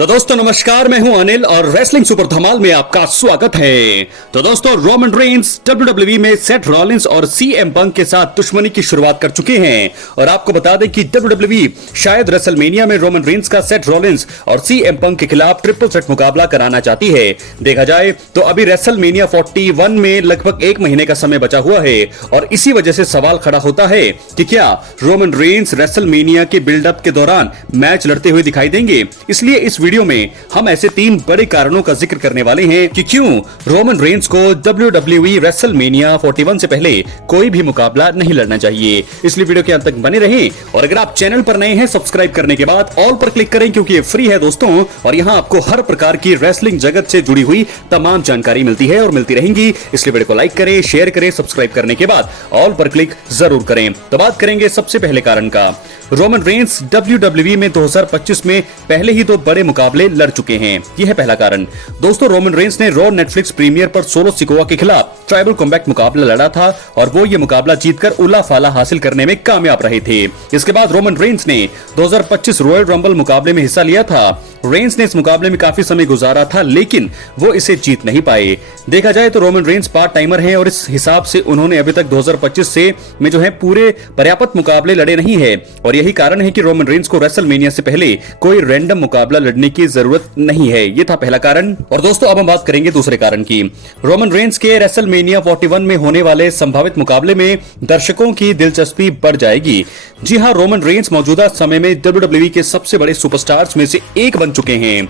तो दोस्तों नमस्कार, मैं हूं अनिल और रेसलिंग सुपर धमाल में आपका स्वागत है। तो दोस्तों रोमन रेंस डब्ल्यूडब्ल्यूई में सेथ रॉलिंस और सीएम पंक के साथ दुश्मनी की शुरुआत कर चुके हैं और आपको बता दें कि डब्ल्यूडब्ल्यूई शायद रेसलमेनिया में रोमन रेंस का सेथ रॉलिंस और सीएम पंक के खिलाफ ट्रिपल थ्रेट मुकाबला कराना चाहती है। देखा जाए तो अभी रेसलमेनिया 41 में लगभग एक महीने का समय बचा हुआ है और इसी वजह से सवाल खड़ा होता है कि क्या रोमन रेंस रेसलमेनिया के बिल्डअप के दौरान मैच लड़ते हुए दिखाई देंगे। इसलिए इस वीडियो में हम ऐसे 3 बड़े कारणों का जिक्र करने वाले हैं कि क्यों रोमन रेंस को डब्ल्यूडब्ल्यूई रेसलमेनिया 41 से पहले कोई भी मुकाबला नहीं लड़ना चाहिए। इसलिए वीडियो के अंत तक बने रहें और अगर आप चैनल पर नए हैं सब्सक्राइब करने के बाद ऑल पर क्लिक करें क्योंकि ये फ्री है दोस्तों और यहाँ आपको हर प्रकार की रेसलिंग जगत से जुड़ी हुई तमाम जानकारी मिलती है और मिलती रहेंगी। इसलिए वीडियो को लाइक करें, शेयर करें, सब्सक्राइब करने के बाद ऑल पर क्लिक जरूर करें। तो बात करेंगे सबसे पहले कारण का। रोमन रेंस डब्ल्यूडब्ल्यूई में 2025 में पहले ही 2 बड़े मुकाबले लड़ चुके हैं। यह है पहला कारण। दोस्तों रोमन रेंस ने रॉ नेटफ्लिक्स प्रीमियर पर सोलो सिकोआ के खिलाफ ट्राइबल कॉम्बैट मुकाबला लड़ा था और वो ये मुकाबला जीतकर उला फाला हासिल करने में कामयाब रहे थे। इसके बाद रोमन रेंस ने 2025 रॉयल रंबल मुकाबले में हिस्सा लिया था। रेंस ने इस मुकाबले में काफी समय गुजारा था लेकिन वो इसे जीत नहीं पाए। देखा जाए तो रोमन रेंस पार्ट टाइमर हैं और इस हिसाब से उन्होंने अभी तक 2025 से में जो है पूरे पर्याप्त मुकाबले लड़े नहीं है और यही कारण है कि रोमन रेंस को रेसलमेनिया से पहले कोई रैंडम मुकाबला लड़ने की जरूरत नहीं है। ये था पहला कारण। और दोस्तों अब हम बात करेंगे दूसरे कारण की। रोमन रेंस के रेसलमेनिया 41 में होने वाले संभावित मुकाबले में दर्शकों की दिलचस्पी बढ़ जाएगी। जी हां, रोमन रेंस मौजूदा समय में डब्ल्यूडब्ल्यूई के सबसे बड़े सुपरस्टार्स में से एक बन चुके हैं।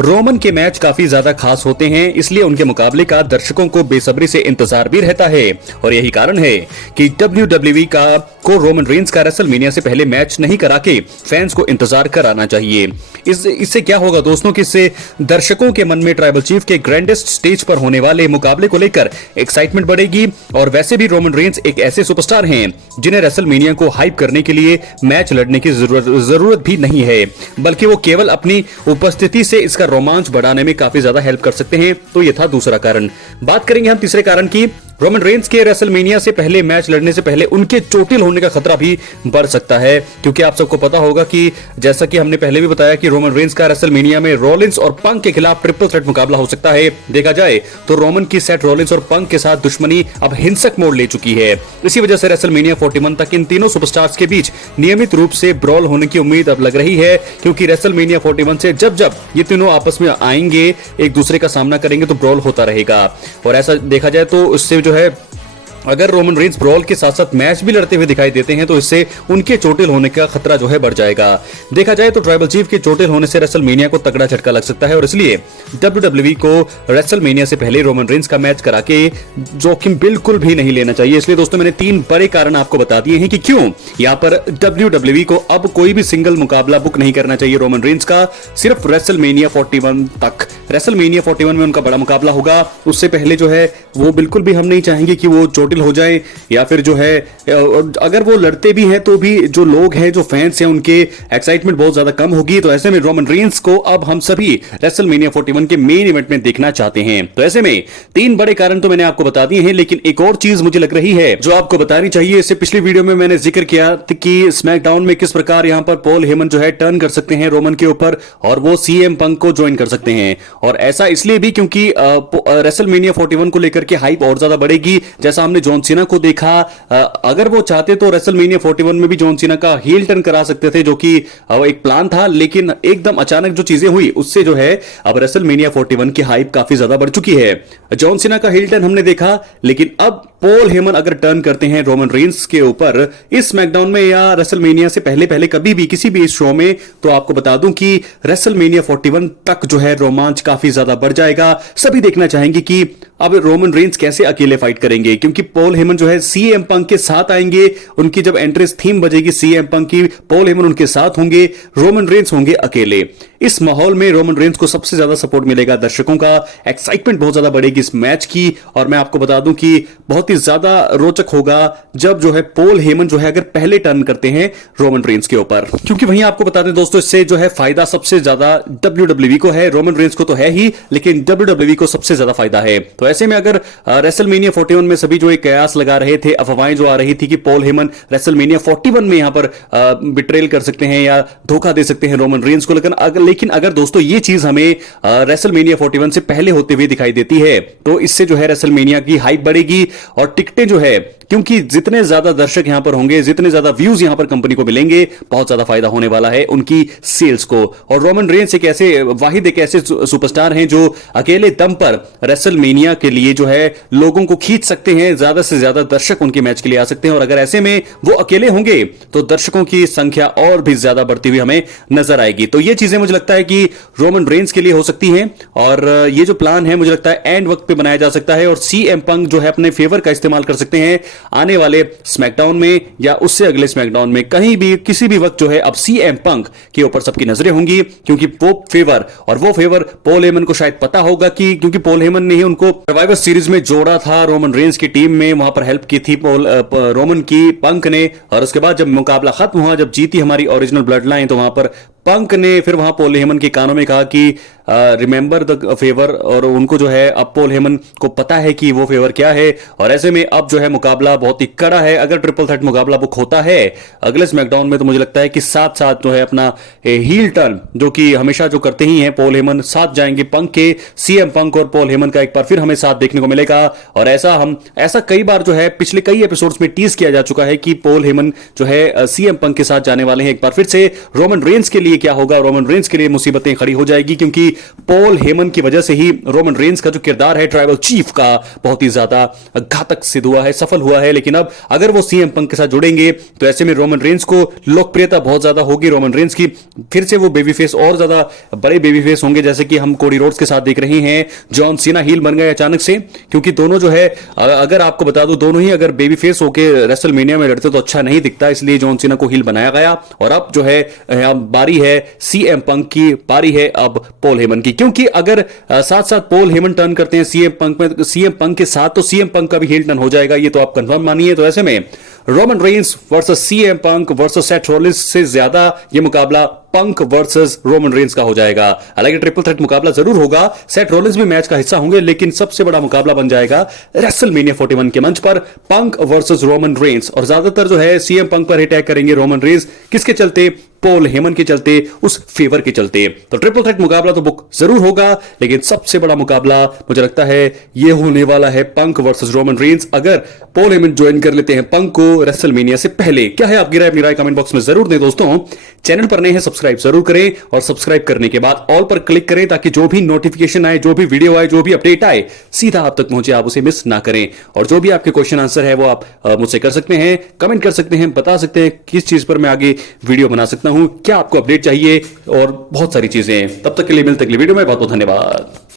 रोमन के मैच काफी ज्यादा खास होते हैं, इसलिए उनके मुकाबले का दर्शकों को बेसब्री से इंतजार भी रहता है और यही कारण है कि डब्ल्यूडब्ल्यूई को रोमन रेंस का रेसलमेनिया से पहले मैच नहीं करा के फैंस को इंतजार कराना चाहिए। इससे क्या होगा दोस्तों कि इससे दर्शकों के मन में ट्राइबल चीफ के ग्रैंडेस्ट स्टेज पर होने वाले मुकाबले को लेकर एक्साइटमेंट बढ़ेगी और वैसे भी रोमन रेंस एक ऐसे सुपरस्टार हैं जिन्हें रेसलमेनिया को हाइप करने के लिए मैच लड़ने की जरूरत भी नहीं है, बल्कि वो केवल अपनी उपस्थिति से इसका रोमांच बढ़ाने में काफी ज्यादा हेल्प कर सकते हैं। तो यह था दूसरा कारण। बात करेंगे हम तीसरे कारण की। रोमन रेंस के रेसलमेनिया से पहले मैच लड़ने से पहले उनके चोटिल होने का खतरा भी बढ़ सकता है क्योंकि आप सबको पता होगा कि जैसा कि हमने पहले भी बताया कि रोमन रेंस का रेसलमेनिया में रॉलिंस और पंक के खिलाफ ट्रिपल थ्रेट मुकाबला हो सकता है। देखा जाए तो रोमन की सेथ रॉलिंस और पंक के साथ दुश्मनी अब हिंसक मोड़ ले चुकी है। इसी वजह से रेसलमेनिया 41 तक इन तीनों सुपरस्टार्स के बीच नियमित रूप से ब्रॉल होने की उम्मीद अब लग रही है क्योंकि रेसलमेनिया 41 से जब जब ये तीनों आपस में आएंगे, एक दूसरे का सामना करेंगे तो ब्रॉल होता रहेगा। और ऐसा देखा जाए तो इससे जो है अगर रोमन रेंस ब्रॉल के साथ साथ मैच भी लड़ते हुए दिखाई देते हैं तो इससे उनके चोटिल होने का खतरा जो है बढ़ जाएगा। देखा जाए तो ट्राइबल चीफ के चोटिल होने से रेसलमेनिया को तगड़ा झटका लग सकता है और इसलिए डब्ल्यूडब्ल्यूई को रेसलमेनिया से पहले रोमन रेंस का मैच करा के जोखिम बिल्कुल भी नहीं लेना चाहिए। इसलिए दोस्तों मैंने 3 बड़े कारण आपको बता दिए हैं कि क्यों यहाँ पर डब्ल्यूडब्ल्यूई को अब कोई भी सिंगल मुकाबला बुक नहीं करना चाहिए रोमन रेंस का, सिर्फ रेसलमेनिया 41 तक। रेसलमेनिया 41 में उनका बड़ा मुकाबला होगा, उससे पहले जो है वो बिल्कुल भी हम नहीं चाहेंगे कि वो चोटिल हो जाए या फिर जो है अगर वो लड़ते भी हैं तो भी जो लोग हैं, जो फैंस हैं, उनके एक्साइटमेंट बहुत ज्यादा कम होगी। तो ऐसे में रोमन रेंस को अब हम सभी रेसलमेनिया 41 के मेन इवेंट में देखना चाहते हैं। तो ऐसे में 3 बड़े कारण तो मैंने आपको बता दिए हैं, लेकिन एक और चीज मुझे लग रही है जो आपको बतानी चाहिए। इससे पिछली वीडियो में मैंने जिक्र किया कि स्मैकडाउन में किस प्रकार यहां पर पॉल हेमन जो है टर्न कर सकते हैं रोमन के ऊपर और वो सीएम पंक को ज्वाइन कर सकते हैं। और ऐसा इसलिए भी क्योंकि रेसलमेनिया 41 को लेकर के हाइप और ज्यादा बढ़ेगी। जैसा हमने जॉन सीना को देखा, अगर वो चाहते तो रेसलमेनिया 41 में भी जॉन सीना का हील टर्न करा सकते थे, जो कि एक प्लान था, लेकिन एकदम अचानक जो चीजें हुई उससे जो है अब रेसलमेनिया 41 की हाइप काफी ज्यादा बढ़ चुकी है। जॉन सीना का हील टर्न हमने देखा, लेकिन अब पॉल हेमन अगर टर्न करते हैं रोमन रेंस के ऊपर इस स्मैकडाउन में या रेसलमेनिया से पहले कभी भी किसी भी इस शो में, तो आपको बता दूं कि रेसलमेनिया 41 तक जो है रोमांच काफी ज्यादा बढ़ जाएगा। सभी देखना चाहेंगे कि अब रोमन रेंस कैसे अकेले फाइट करेंगे क्योंकि पॉल हेमन जो है सीएम पंक के साथ आएंगे। उनकी जब एंट्रेंस थीम बजेगी सीएम पंक की, पॉल हेमन उनके साथ होंगे, रोमन रेंस होंगे अकेले। इस माहौल में रोमन रेंस को सबसे ज्यादा सपोर्ट मिलेगा, दर्शकों का एक्साइटमेंट बहुत ज्यादा बढ़ेगी इस मैच की। और मैं आपको बता दूं कि बहुत ही ज्यादा रोचक होगा जब जो है पॉल हेमन जो है अगर पहले टर्न करते हैं रोमन रेंस के ऊपर, क्योंकि वहीं आपको बता दें दोस्तों इससे जो है फायदा सबसे ज्यादा डब्ल्यूडब्ल्यूई को है। रोमन रेंस को तो है ही, लेकिन डब्ल्यूडब्ल्यूई को सबसे ज्यादा फायदा है। तो ऐसे में अगर रेसलमेनिया 41 में सभी जो एक कयास लगा रहे थे, अफवाहें जो आ रही थी कि पॉल हेमन रेसलमेनिया 41 में यहां पर बिट्रेल कर सकते हैं या धोखा दे सकते हैं रोमन रेंस को, लेकिन अगर दोस्तों ये चीज हमें रेसलमेनिया 41 से पहले होते हुए दिखाई देती है तो इससे जो है रेसलमेनिया की हाइप बढ़ेगी और टिकटें जो है, क्योंकि जितने ज्यादा दर्शक यहां पर होंगे, जितने ज्यादा व्यूज यहां पर कंपनी को मिलेंगे, बहुत ज्यादा फायदा होने वाला है उनकी सेल्स को। और रोमन रेंस एक ऐसे सुपरस्टार हैं जो अकेले दम पर रेसलमेनिया के लिए जो है लोगों को खींच सकते हैं, ज्यादा से ज्यादा दर्शक उनके मैच के लिए आ सकते हैं। और अगर ऐसे में वो अकेले होंगे तो दर्शकों की संख्या और भी ज्यादा बढ़ती हुई हमें नजर आएगी। तो ये चीजें मुझे लगता है कि रोमन रेंस के लिए हो सकती हैं और ये जो प्लान है मुझे लगता है एंड वक्त पे बनाया जा सकता है और सीएम पंक जो है अपने फेवर का इस्तेमाल कर सकते हैं आने वाले स्मैकडाउन में या उससे अगले स्मैकडाउन में, कहीं भी किसी भी वक्त जो है अब सीएम पंक के ऊपर सबकी नजरें होंगी, क्योंकि वो फेवर पॉल हेमन को शायद पता होगा कि क्योंकि पॉल हेमन ने ही उनको सर्वाइवर सीरीज में जोड़ा था, रोमन रेंस की टीम में वहां पर हेल्प की थी रोमन की पंक ने। और उसके बाद जब मुकाबला खत्म हुआ, जब जीती हमारी ओरिजिनल ब्लड लाइन, तो वहां पर पंक ने फिर वहां पॉल हेमन के कानों में कहा कि रिमेंबर द फेवर, और उनको जो है अब पॉल हेमन को पता है कि वो फेवर क्या है। और ऐसे में अब जो है मुकाबला बहुत ही कड़ा है। अगर ट्रिपल थ्रेट मुकाबला बुक होता है अगले स्मैकडाउन में तो मुझे लगता है कि साथ साथ जो है अपना हील टर्न जो कि हमेशा जो करते ही हैं पॉल हेमन, साथ जाएंगे पंक के। सीएम पंक और पॉल हेमन का एक बार फिर हमें साथ देखने को मिलेगा। और ऐसा कई बार जो है पिछले कई एपिसोड्स में टीज किया जा चुका है कि पॉल हेमन जो है सीएम पंक के साथ जाने वाले हैं। एक बार फिर से रोमन रेंस के लिए क्या होगा, रोमन रेंस के लिए मुसीबतें खड़ी हो जाएगी, क्योंकि पॉल हेमन की वजह से ही रोमन रेंस का जो किरदार है ट्राइबल चीफ का बहुत ही ज्यादा घातक सिद्ध हुआ है, सफल हुआ है। लेकिन अब अगर वो सीएम पंक के साथ जुड़ेंगे तो ऐसे में रोमन रेंस को लोकप्रियता बहुत ज्यादा होगी, रोमन रेंस की फिर से वो बेबी फेस और ज्यादा बड़े बेबी फेस होंगे, जैसे कि हम कोडी रोड्स के साथ देख रहे हैं। जॉन सीना हील बन गए अचानक से, क्योंकि दोनों जो है अगर आपको बता दूं दोनों ही अगर बेबी फेस होकर रेसलमेनिया में लड़ते तो अच्छा नहीं दिखता, इसलिए जॉन सीना को हील बनाया गया। और अब जो है बारी है सीएम पंक की, बारी है अब पॉल हेमन की, क्योंकि अगर साथ साथ पॉल हेमन टर्न करते हैं सीएम पंक के साथ तो सीएम पंक का भी हील टर्न हो जाएगा, ये तो आप कंफर्म मानिए। तो ऐसे में Roman Reigns versus CM Punk versus Seth Rollins से ज्यादा ये मुकाबला पंक वर्सेस रोमन रेंस का हो जाएगा। हालांकि ट्रिपल थ्रेट मुकाबला जरूर होगा, सेथ रॉलिंस भी मैच का हिस्सा होंगे, लेकिन सबसे बड़ा मुकाबला बन जाएगा रेसलमेनिया 41 के मंच पर पंक वर्सेस रोमन रेंस। और ज्यादातर जो है सीएम पंक पर अटैक करेंगे रोमन रेंस, किसके चलते? पॉल हेमन के चलते, उस फेवर के चलते। तो ट्रिपल थ्रेट मुकाबला तो बुक जरूर होगा, लेकिन सबसे बड़ा मुकाबला मुझे लगता है ये होने वाला है पंक वर्सेस रोमन रेंस, अगर पॉल हेमन ज्वाइन कर लेते हैं पंक को रेसलमेनिया से पहले। क्या है आपकी राय? अपनी राय कमेंट बॉक्स में जरूर दें दोस्तों। चैनल पर नए हैं सब्सक्राइब जरूर करें, और सब्सक्राइब करने के बाद ऑल पर क्लिक करें ताकि जो भी नोटिफिकेशन आए, जो भी वीडियो आए, जो भी अपडेट आए, सीधा आप तक पहुंचे, आप उसे मिस ना करें। और जो भी आपके क्वेश्चन आंसर है वो आप मुझसे कर सकते हैं, कमेंट कर सकते हैं, बता सकते हैं किस चीज पर मैं आगे वीडियो बना सकता हूं, क्या आपको अपडेट चाहिए, और बहुत सारी चीजें। तब तक के लिए मिलते अगली वीडियो में, बहुत बहुत धन्यवाद।